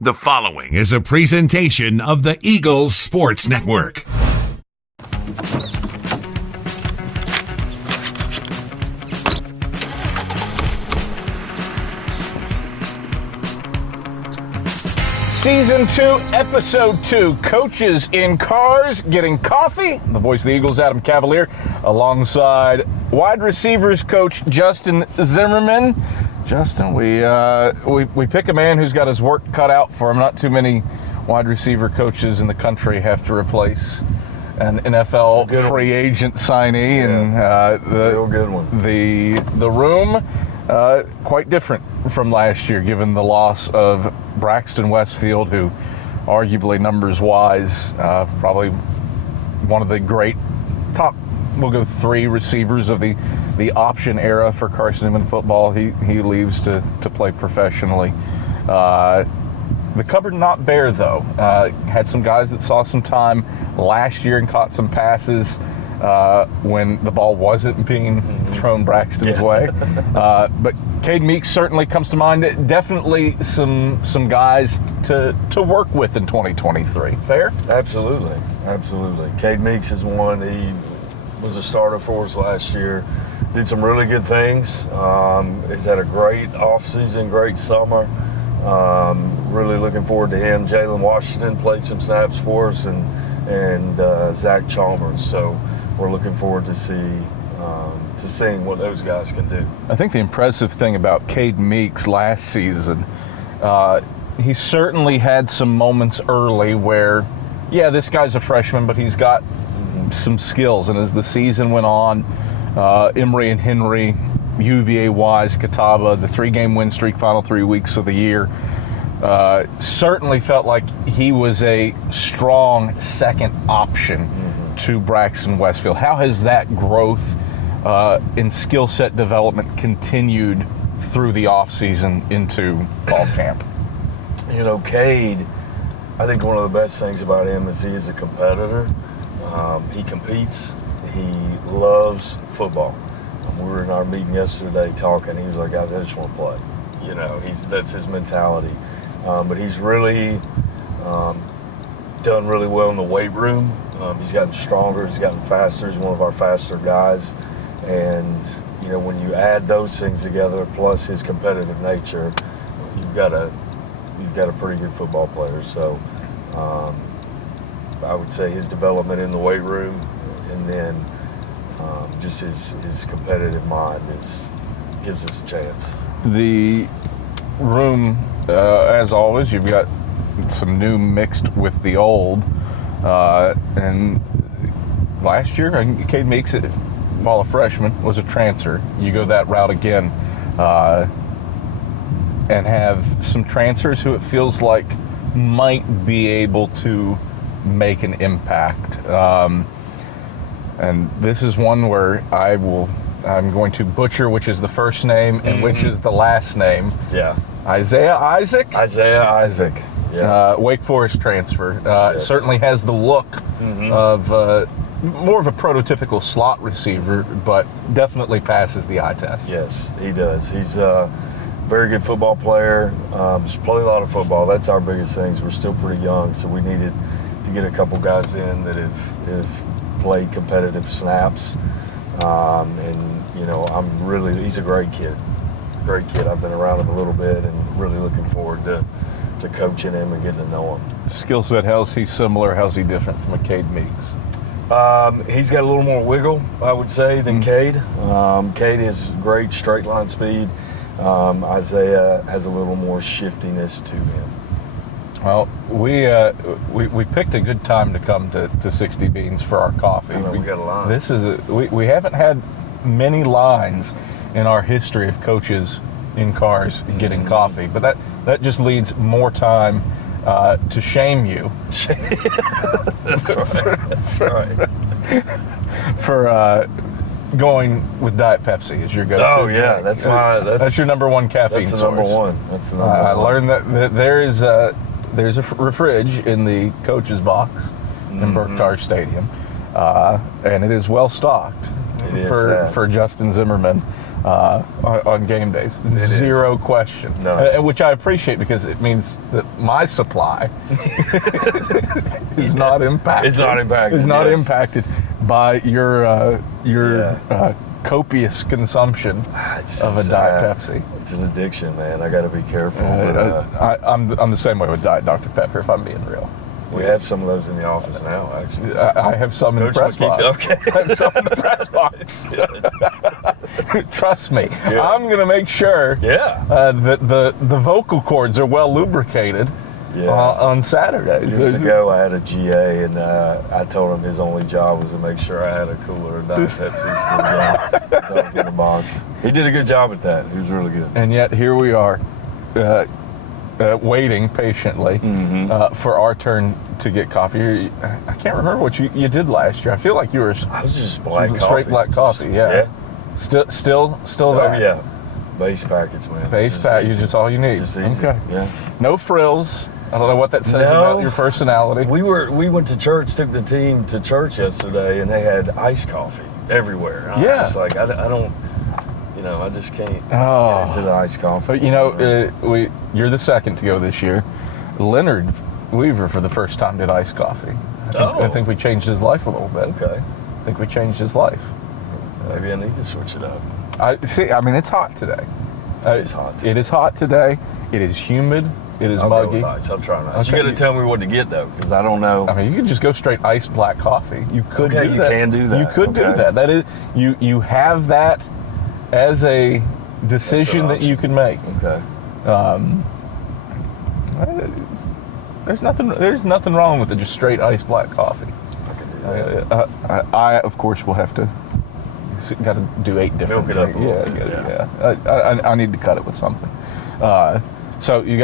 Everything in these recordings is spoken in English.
The following is a presentation of the Eagles Sports Network. Season 2, Episode 2, Coaches in Cars Getting Coffee. The voice of the Eagles, Adam Cavalier, alongside wide receivers coach Justin Zimmerman. Justin, we pick a man who's got his work cut out for him. Not too many wide receiver coaches in the country have to replace an NFL free agent signee, and real good one. The room quite different from last year, given the loss of Braxton Westfield, who arguably numbers-wise probably one of the great top, we'll go 3 receivers of the option era for Carson-Newman football. He leaves to play professionally. The cupboard not bare, though. Had some guys that saw some time last year and caught some passes when the ball wasn't being thrown Braxton's way. But Cade Meeks certainly comes to mind. Definitely some guys to work with in 2023. Fair? Absolutely. Cade Meeks is one. He was a starter for us last year. Did some really good things. He's had a great offseason, great summer. Really looking forward to him. Jalen Washington played some snaps for us, and Zach Chalmers. So we're looking forward to seeing what those guys can do. I think the impressive thing about Cade Meeks last season, he certainly had some moments early where, yeah, this guy's a freshman, but he's got some skills. And as the season went on, Emory and Henry, UVA Wise, Catawba, the 3-game win streak, final 3 weeks of the year, certainly felt like he was a strong second option to Braxton Westfield. How has that growth in skill set development continued through the offseason into fall camp? You know, Cade, I think one of the best things about him is he is a competitor. He competes. He loves football. We were in our meeting yesterday talking. He was like, guys, I just want to play. You know, that's his mentality. But he's really done really well in the weight room. He's gotten stronger. He's gotten faster. He's one of our faster guys. And, you know, when you add those things together, plus his competitive nature, you've got a pretty good football player. So I would say his development in the weight room, and then just his competitive mind gives us a chance. The room, as always, you've got some new mixed with the old. And last year, Cade Meeks, while a freshman, was a transfer. You go that route again and have some transfers who it feels like might be able to make an impact. And this is one where I'm going to butcher which is the first name and which is the last name. Yeah. Isaiah Isaac. Yeah. Wake Forest transfer. Yes. Certainly has the look of more of a prototypical slot receiver, but definitely passes the eye test. Yes, he does. He's a very good football player. Just play a lot of football. That's our biggest things. We're still pretty young, so we needed to get a couple guys in that have played competitive snaps. And, you know, he's a great kid. I've been around him a little bit and really looking forward to coaching him and getting to know him. Skill set, how's he similar? How's he different from a Cade Meeks? He's got a little more wiggle, I would say, than Cade. Cade has great straight line speed. Isaiah has a little more shiftiness to him. Well, we picked a good time to come to 60 Beans for our coffee. We got a line. We haven't had many lines in our history of coaches in cars getting coffee, but that just leads more time to shame you. That's right. For going with Diet Pepsi as your go-to. Oh yeah, drink. That's your number one caffeine source. That's the number one. I learned that there's a fridge in the coach's box in Berkshire Stadium, and it is well stocked for Justin Zimmerman. on game days. Zero question. No. Which I appreciate because it means that my supply is not impacted. It's not impacted. Is not yes. impacted by your copious consumption of a Diet Pepsi. It's an addiction, man. I got to be careful. I'm the same way with Diet Dr. Pepper, if I'm being real. We have some of those in the office now, actually. I have some in the press box. Okay. I have some in the press box. Trust me. Yeah. I'm going to make sure that the vocal cords are well lubricated on Saturdays. Years ago, I had a GA, and I told him his only job was to make sure I had a cooler of Diet Pepsis for the game. So I was in the box. He did a good job at that. He was really good. And yet, here we are, waiting patiently for our turn to get coffee. I can't remember what you did last year. I feel like you were I was just black coffee. Straight black coffee, yeah. Still that? Yeah. Base package, man. Base package is just all you need. Just easy. Okay. Yeah. No frills. I don't know what that says about your personality. We went to church, took the team to church yesterday, and they had iced coffee everywhere. And I was just like, I don't, I just can't get into the iced coffee. But you're the second to go this year. Leonard Weaver, for the first time, did iced coffee. I think we changed his life a little bit. Okay. I think we changed his life. Maybe I need to switch it up. It's hot today. It's hot. It is hot today. It is humid. It is muggy. Go with ice. I'm trying ice. You got to tell me what to get, though, because I don't know. I mean, you could just go straight iced black coffee. You could do that. You can do that. You could do that. That is, you have that as a decision that you can make. Okay. There's nothing wrong with just straight iced black coffee. I can do that. I of course will have to. Got to do 8 different Milk it up things. a little bit. I need to cut it with something. So you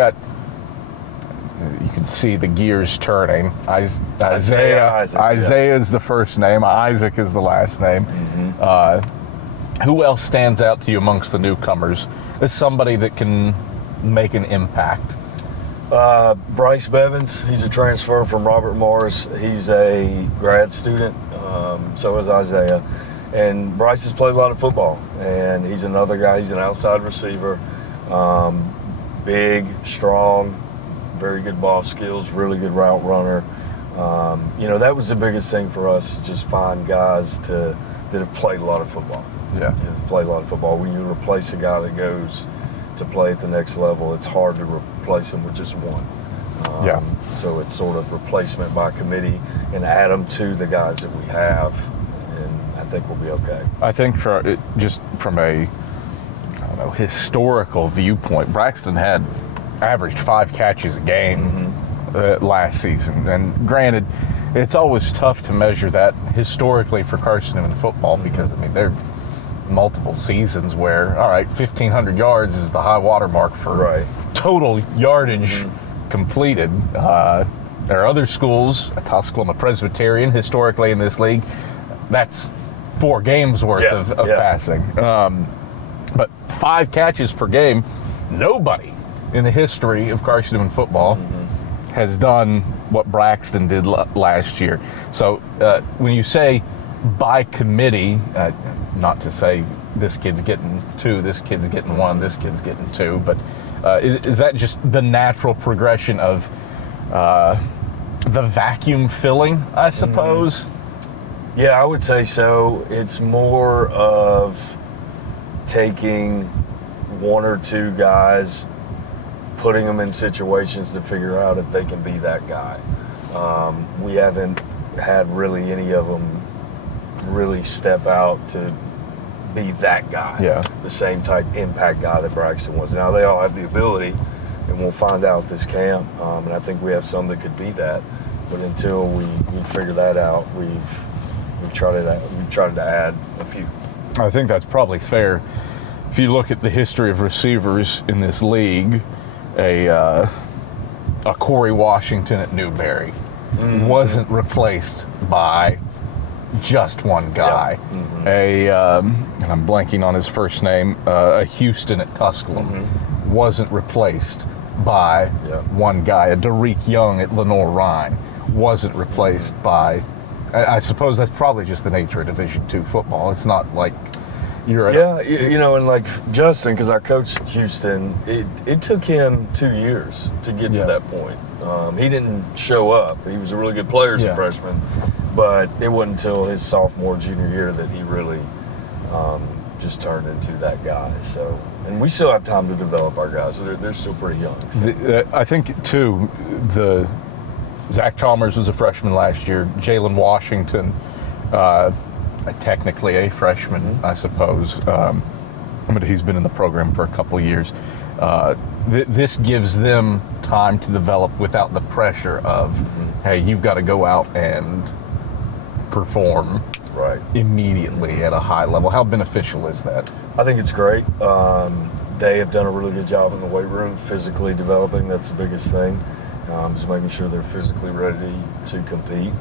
can see the gears turning. Isaiah is the first name. Isaac is the last name. Who else stands out to you amongst the newcomers as somebody that can make an impact? Bryce Bevins, he's a transfer from Robert Morris. He's a grad student. So is Isaiah. And Bryce has played a lot of football. And he's another guy. He's an outside receiver. Big, strong, very good ball skills, really good route runner. That was the biggest thing for us, just find guys that have played a lot of football. Yeah. Have played a lot of football. When you replace a guy that goes to play at the next level, it's hard to replace him with just one. So it's sort of replacement by committee and add them to the guys that we have, and I think we'll be okay. I think just from a historical viewpoint, Braxton had averaged 5 catches a game last season. And granted, it's always tough to measure that historically for Carson-Newman football because, there are multiple seasons where, all right, 1,500 yards is the high water mark for total yardage completed. There are other schools, a Tusculum, a Presbyterian, historically in this league, that's 4 games worth of passing. But 5 catches per game, nobody in the history of Carson-Newman football has done what Braxton did last year. So when you say by committee, not to say this kid's getting 2, this kid's getting 1, this kid's getting 2, but is that just the natural progression of the vacuum filling, I suppose? Yeah, I would say so. It's more of taking 1 or 2 guys, putting them in situations to figure out if they can be that guy. We haven't had really any of them really step out to be that guy, the same type impact guy that Braxton was. Now they all have the ability, and we'll find out this camp, and I think we have some that could be that, but until we figure that out, we've tried to add a few. I think that's probably fair. If you look at the history of receivers in this league, a Corey Washington at Newberry wasn't replaced by just one guy. And I'm blanking on his first name, a Houston at Tusculum wasn't replaced by one guy. A Derek Young at Lenore-Rhine wasn't replaced by, I suppose that's probably just the nature of Division II football. It's not like You're right. Yeah, and like Justin, because I coached Houston, it took him 2 years to get to that point. He didn't show up. He was a really good player as a freshman, but it wasn't until his sophomore, junior year that he really just turned into that guy. So, and we still have time to develop our guys. They're still pretty young. So. I think, too, Zach Chalmers was a freshman last year. Jalen Washington, technically a freshman, I suppose, but he's been in the program for a couple years. This gives them time to develop without the pressure of, hey, you've got to go out and perform immediately at a high level. How beneficial is that? I think it's great. They have done a really good job in the weight room, physically developing. That's the biggest thing. Just making sure they're physically ready to compete.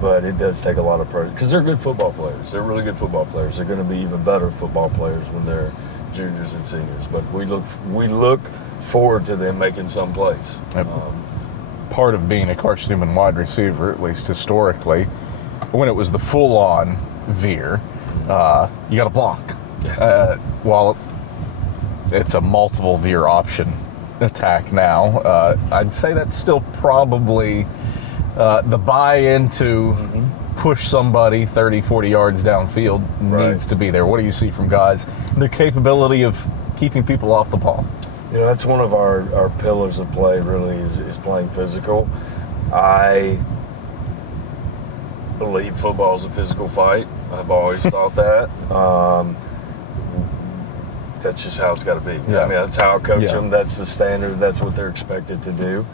But it does take a lot of pressure because they're good football players. They're really good football players. They're going to be even better football players when they're juniors and seniors. But we look forward to them making some plays. Part of being a Carson-Newman wide receiver, at least historically, when it was the full-on veer, you got to block. While it's a multiple veer option attack now, I'd say that's still probably the buy-in to push somebody 30, 40 yards downfield needs to be there. What do you see from guys? The capability of keeping people off the ball. That's one of our pillars of play, really, is playing physical. I believe football is a physical fight. I've always thought that. That's just how it's got to be. I mean, that's how I coach them. That's the standard. That's what they're expected to do.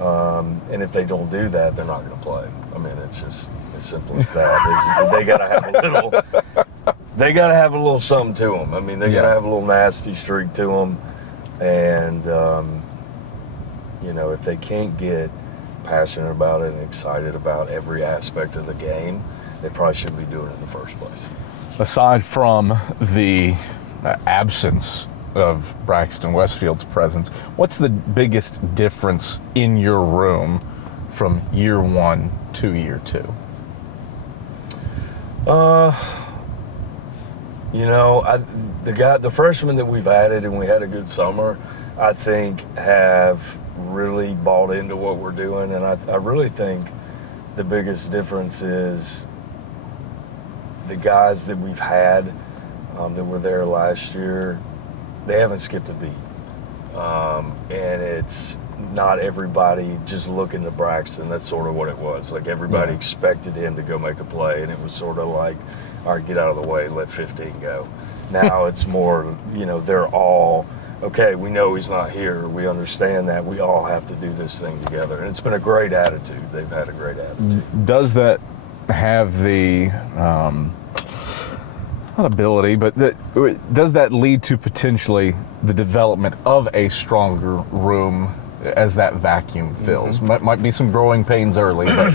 And if they don't do that, they're not going to play. I mean, it's just as simple as that. They got to have a little. They got to have a little something to them. I mean, they got to have a little nasty streak to them. And if they can't get passionate about it and excited about every aspect of the game, they probably shouldn't be doing it in the first place. Aside from the absence of Braxton Westfield's presence, what's the biggest difference in your room from year one to year two? The freshmen that we've added and we had a good summer, I think have really bought into what we're doing. And I really think the biggest difference is the guys that we've had that were there last year, they haven't skipped a beat. And it's not everybody just looking to Braxton. That's sort of what it was. Like everybody expected him to go make a play, and it was sort of like, all right, get out of the way, let 15 go. Now it's more, they're all, okay, we know he's not here. We understand that. We all have to do this thing together. And it's been a great attitude. They've had a great attitude. Does that have the, not ability, but does that lead to potentially the development of a stronger room as that vacuum fills? Might be some growing pains early, but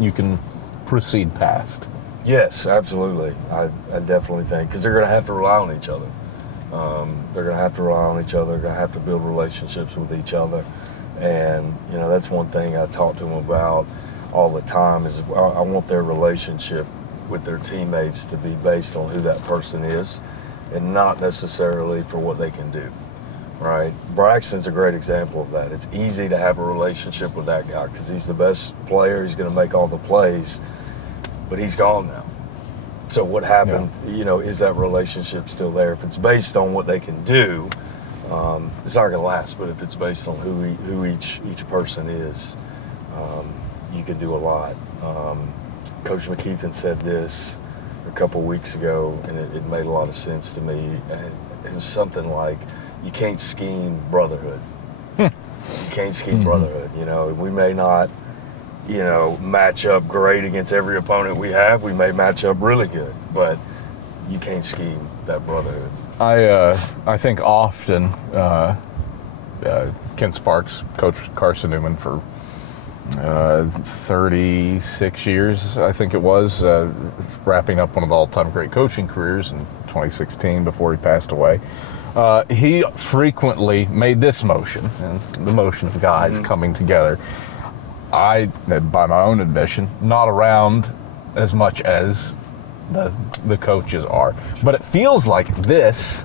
you can proceed past. Yes, absolutely. I definitely think, because they're going to have to rely on each other. They're going to have to rely on each other. They're going to have to build relationships with each other. And, that's one thing I talk to them about all the time is I want their relationship with their teammates to be based on who that person is and not necessarily for what they can do, right? Braxton's a great example of that. It's easy to have a relationship with that guy because he's the best player. He's going to make all the plays, but he's gone now. So what happened, is that relationship still there? If it's based on what they can do, it's not going to last, but if it's based on who each person is, you can do a lot. Coach McKeithen said this a couple weeks ago, and it made a lot of sense to me. It was something like, you can't scheme brotherhood. You can't scheme brotherhood. We may not, match up great against every opponent we have. We may match up really good, but you can't scheme that brotherhood. I think often Ken Sparks coached Carson-Newman for 36 years, I think it was, wrapping up one of the all-time great coaching careers in 2016 before he passed away. He frequently made this motion, and the motion of guys coming together. I, by my own admission, not around as much as the coaches are. But it feels like this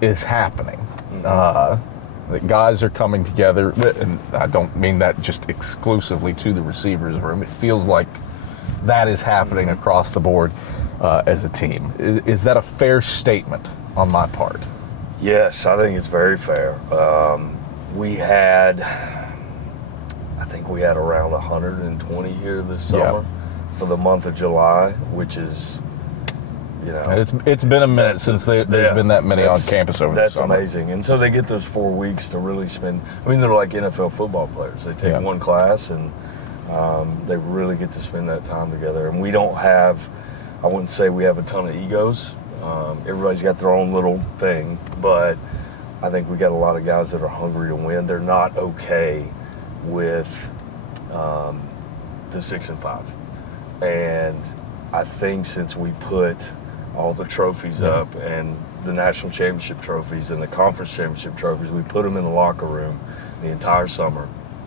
is happening. That guys are coming together, and I don't mean that just exclusively to the receivers room. It feels like that is happening across the board as a team. Is that a fair statement on my part? Yes, I think it's very fair. I think we had around 120 here this summer for the month of July, which is, it's been a minute since there's been that many on campus over the summer. That's amazing. And so they get those 4 weeks to really spend. I mean, they're like NFL football players. They take one class and they really get to spend that time together. And we don't have, I wouldn't say we have a ton of egos. Everybody's got their own little thing, but I think we got a lot of guys that are hungry to win. They're not okay with the 6-5. And I think since we put all the trophies up, and the national championship trophies and the conference championship trophies, we put them in the locker room the entire summer.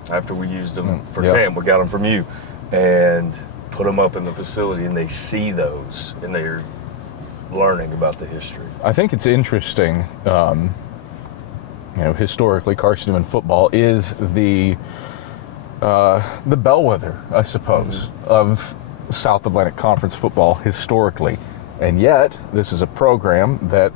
After we used them for camp, we got them from you, and put them up in the facility, and they see those, and they're learning about the history. I think it's interesting. Historically, Carson-Newman football is the bellwether, I suppose, of South Atlantic Conference football historically. And yet, this is a program that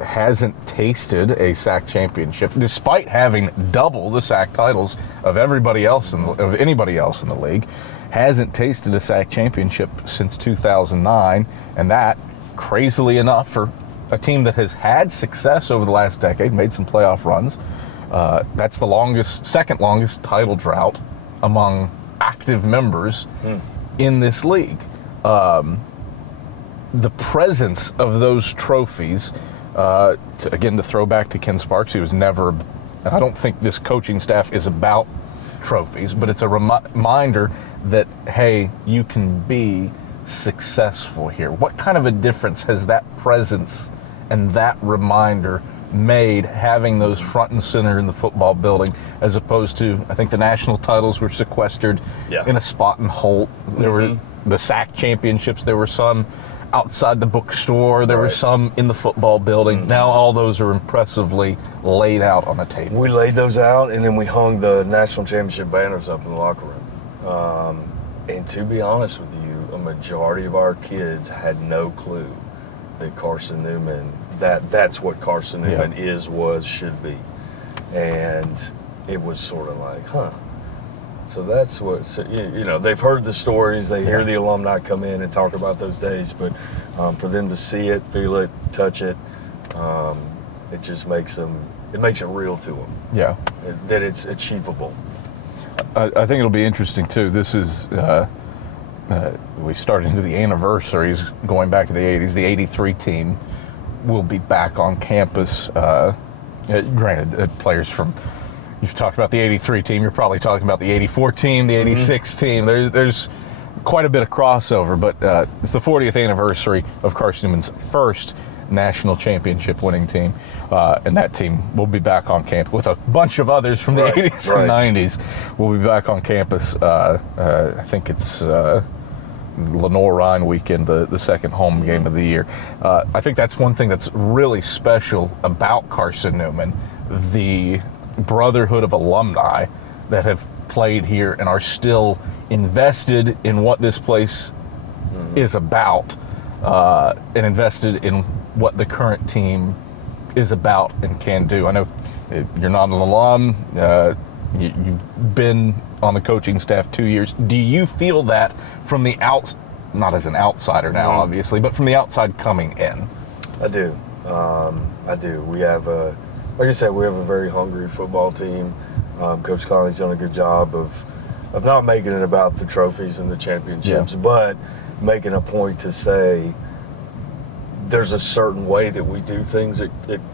hasn't tasted a SAC championship, despite having double the SAC titles of anybody else in the league. Hasn't tasted a SAC championship since 2009, and that, crazily enough, for a team that has had success over the last decade, made some playoff runs. That's the second longest title drought among active members in this league. The presence of those trophies, to throw back to Ken Sparks, he was never, I don't think this coaching staff is about trophies, but it's a reminder that, hey, you can be successful here. What kind of a difference has that presence and that reminder made, having those front and center in the football building, as opposed to, I think the national titles were sequestered in a spot in Holt. There were the SAC championships, there were some outside the bookstore, there were some in the football building. Now all those are impressively laid out on a table. We laid those out, and then we hung the national championship banners up in the locker room. And to be honest with you, a majority of our kids had no clue that Carson-Newman, that's what Carson-Newman should be. And it was sort of like, so that's what, they've heard the stories, they hear the alumni come in and talk about those days, but for them to see it, feel it, touch it, it just makes it real to them. Yeah. That it's achievable. I think it'll be interesting too. This is, we started into the anniversaries going back to the 80s. The 83 team will be back on campus. Granted, players from, you've talked about the 83 team, you're probably talking about the 84 team, the 86 team. There's quite a bit of crossover, but it's the 40th anniversary of Carson-Newman's first national championship winning team. And that team will be back on campus with a bunch of others from the 80s and 90s. We'll be back on campus. I think it's Lenore-Rhine weekend, the second home game of the year. I think that's one thing that's really special about Carson-Newman, the brotherhood of alumni that have played here and are still invested in what this place is about, and invested in what the current team is about and can do. I know you're not an alum. You've been on the coaching staff 2 years. Do you feel that from the not as an outsider now, obviously, but from the outside coming in? I do. I do. We have like I said, we have a very hungry football team. Coach Conley's done a good job of not making it about the trophies and the championships, but making a point to say there's a certain way that we do things at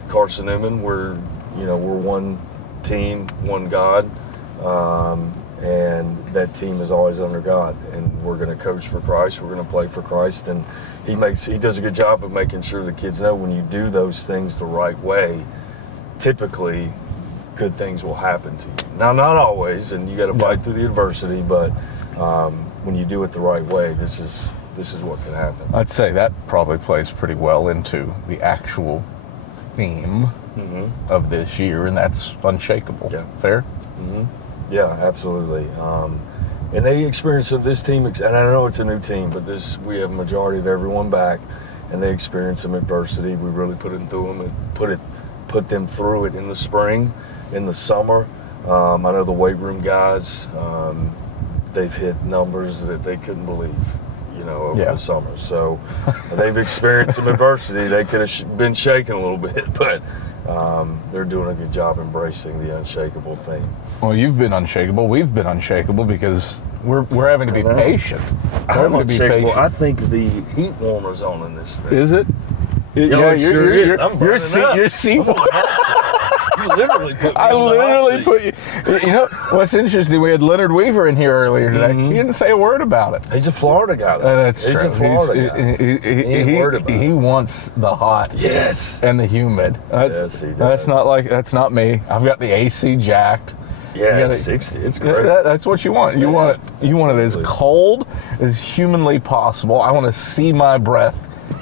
Carson-Newman. We're one team, one God, and that team is always under God. And we're going to coach for Christ. We're going to play for Christ. And he does a good job of making sure the kids know when you do those things the right way, typically good things will happen to you. Now, not always, and you got to fight through the adversity, but when you do it the right way, this is this is what can happen. I'd say that probably plays pretty well into the actual theme of this year, and that's unshakable. Yeah. Fair? Yeah, absolutely. And they experience this team, and I know it's a new team, but we have a majority of everyone back, and they experience some adversity. We really put it through them and put them through it in the spring, in the summer. I know the weight room guys, they've hit numbers that they couldn't believe, over the summer. So they've experienced some adversity. They could have been shaken a little bit, but they're doing a good job embracing the unshakable thing. Well, you've been unshakable. We've been unshakable because we're having to be patient. I'm unshakable. I think the heat warmer's on in this thing. Is it? Yeah, it sure is. I'm burning up. Your seat. You literally put me I on the literally hot put you. You know what's interesting? We had Leonard Weaver in here earlier today. He didn't say a word about it. He's a Florida guy. That's He's true. a Florida guy. He wants the hot. Yes. And the humid. Yes, he does. That's not me. I've got the AC jacked. Yeah, it's 60. It's great. That's what you want. You want it as cold as humanly possible. I want to see my breath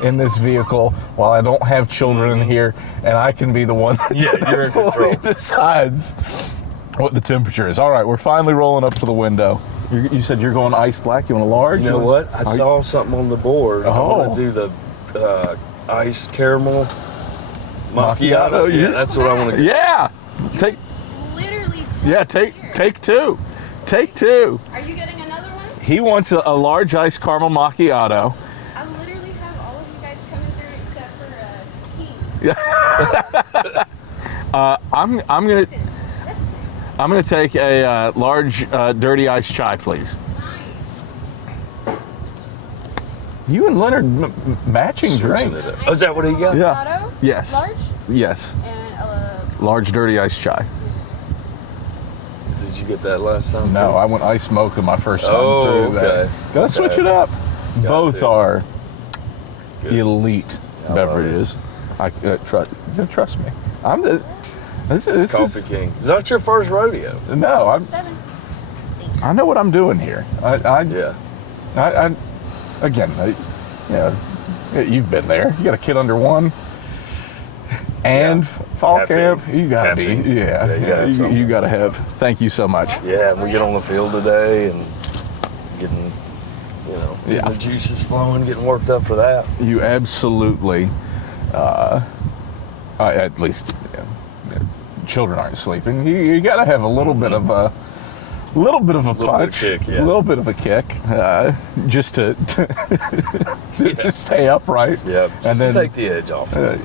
in this vehicle while I don't have children in here, and I can be the one that you're in control. decides what the temperature is. All right, we're finally rolling up to the window. You said you're going ice black. You want a large? You know what? I saw something on the board. I want to do the ice caramel macchiato. Yeah, that's what I want to do. Yeah. Take two. Take two. Are you getting another one? He wants a large iced caramel macchiato. I literally have all of you guys coming through except for Keith. I'm gonna take a large dirty iced chai, please. Nice. You and Leonard matching drinks. Oh, is that what he got? Yeah. Macchiato? Yes. Large? Yes. And Large dirty iced chai. Did you get that last time? No, I went ice mocha my first time through that. Okay. Gotta switch it up. Both to. are Good. elite beverages. Trust me. This Coffee King. Is that your first rodeo? No, 7. I know what I'm doing here. Yeah. You've been there. You got a kid under 1. And fall Caffeine. camp, you gotta Caffeine. be, you gotta have. Thank you so much. Yeah, and we get on the field today and getting, Yeah. the juices flowing, getting worked up for that. You absolutely, at least, children aren't sleeping. You gotta have a little bit of a, punch, kick, yeah. a little bit of a kick, just to stay upright. Yeah, just and then to take the edge off a little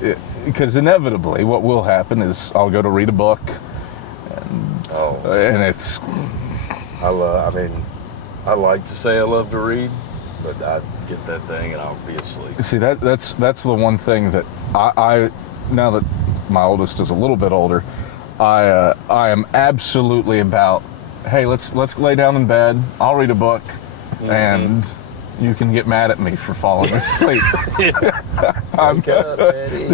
bit. Because inevitably, what will happen is I'll go to read a book, and it's. I like to say I love to read, but I get that thing and I'll be asleep. See, that's the one thing that I now that my oldest is a little bit older, I am absolutely about. Hey, let's lay down in bed. I'll read a book, and you can get mad at me for falling asleep. Wake up, Daddy.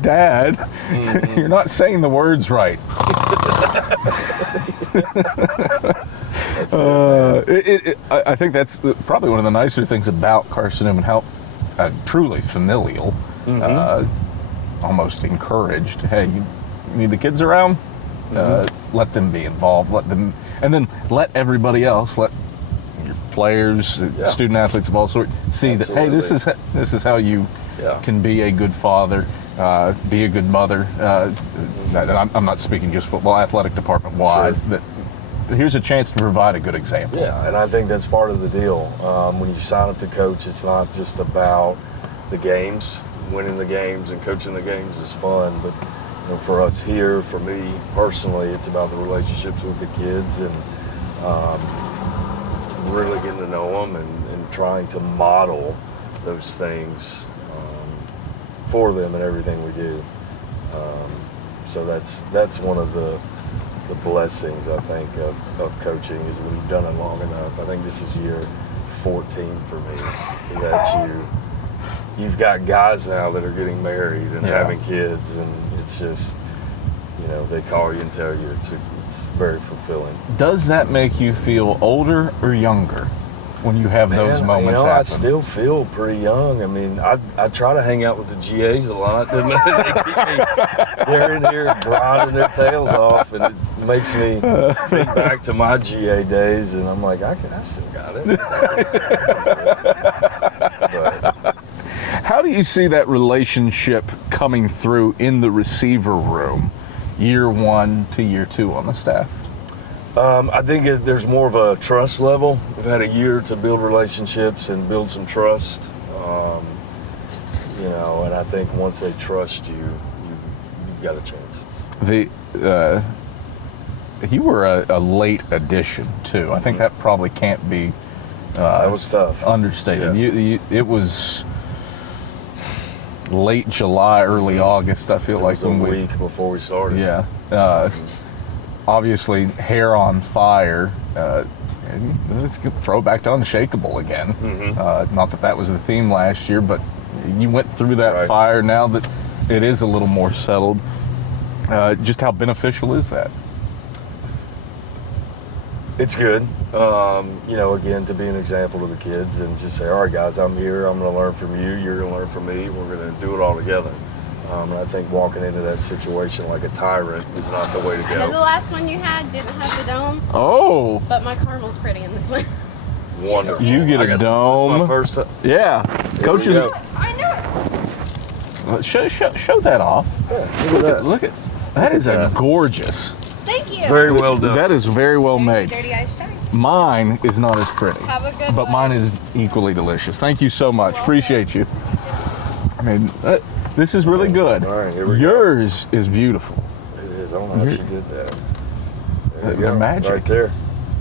Dad, you're not saying the words right. I think that's probably one of the nicer things about Carson-Newman, how truly familial, almost encouraged. Hey, you need the kids around? Let them be involved. And then let everybody else, let your players, student athletes of all sorts, see Absolutely. that, hey, this is how you can be a good father, be a good mother. And I'm not speaking just football, athletic department wide. Sure. Here's a chance to provide a good example. Yeah, and I think that's part of the deal. When you sign up to coach, it's not just about the games. Winning the games and coaching the games is fun, but for us here, for me personally, it's about the relationships with the kids and really getting to know them and trying to model those things for them in everything we do. So that's one of the blessings, I think, of coaching, is when you've done it long enough. I think this is year 14 for me, that you've got guys now that are getting married and having kids, and it's just, they call you and tell you it's very fulfilling. Does that make you feel older or younger? when you have those Man, moments I happen? still feel pretty young. I mean, I try to hang out with the GAs a lot. They're in here grinding their tails off, and it makes me think back to my GA days, and I'm like, I still got it. But, How do you see that relationship coming through in the receiver room, year 1 to year 2 on the staff? I think there's more of a trust level. We've had a year to build relationships and build some trust. And I think once they trust you, you've got a chance. You were a late addition too. I think that probably can't be That was tough. understated. Yeah. It was late July, early August. I feel It like was a when week before we started. yeah. Obviously, hair on fire. Let's throw back to Unshakable again. Not that was the theme last year, but you went through that Right. fire. Now that it is a little more settled, just how beneficial is that? It's good. Again, to be an example to the kids and just say, all right, guys, I'm here. I'm going to learn from you. You're going to learn from me. We're going to do it all together. And I think walking into that situation like a tyrant is not the way to I know the go. last one you had didn't have the dome, Oh, but my Carmel's pretty in this one. Wonderful. You get a I got- dome. This is my first time. yeah. Coaches, go. I know it. show that off. Yeah, look at that. Look at that is a that. gorgeous. Thank you. Very well done. That is very well made. Dirty ice shine. Mine is not as pretty, Have a good but one. mine is equally delicious. Thank you so much. Appreciate you. I mean, this is really good. All right, here we go. Yours is beautiful. It is. I don't know how she did that. There you They're go. magic. Right there.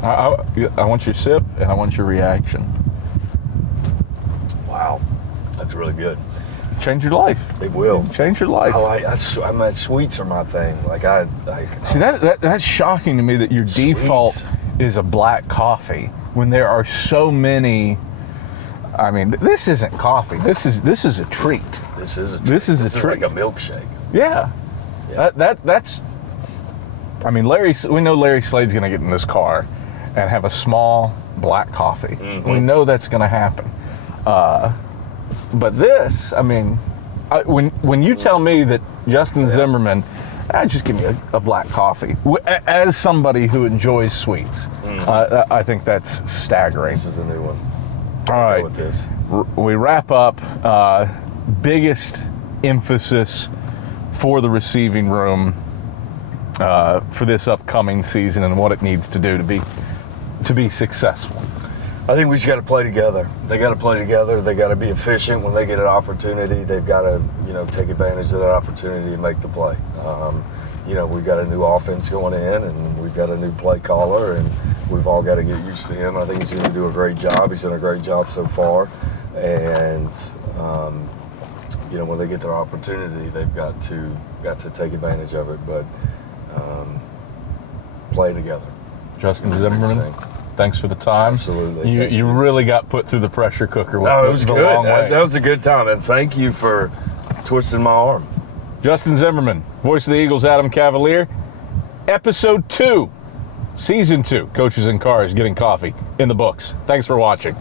I want your sip and I want your reaction. Wow. That's really good. Change your life. It will. Change your life. I mean, sweets are my thing. See, that's shocking to me that your default Sweets. is a black coffee when there are so many. I mean, this isn't coffee. This is a treat. This is a treat. This is a This is treat. like a milkshake. Yeah. Yeah. That's. I mean, we know Larry Slade's going to get in this car and have a small black coffee. We know that's going to happen. But this, I mean, when you tell me that Justin Zimmerman, just give me a black coffee. As somebody who enjoys sweets, I think that's staggering. This is a new one. All right. Go with this. We wrap up. Biggest emphasis for the receiving room for this upcoming season and what it needs to do to be successful. I think we just got to play together. They got to play together. They got to be efficient when they get an opportunity. They've got to, take advantage of that opportunity and make the play. We've got a new offense going in, and we've got a new play caller, and we've all got to get used to him. I think he's going to do a great job. He's done a great job so far, and when they get their opportunity, they've got to take advantage of it. But play together. Justin Zimmerman, thanks for the time. Absolutely. Thank You you. really got put through the pressure cooker with No, it was the good. long way. That was a good time, and thank you for twisting my arm. Justin Zimmerman, voice of the Eagles, Adam Cavalier. Episode 2, Season 2, Coaches and Cars Getting Coffee in the books. Thanks for watching.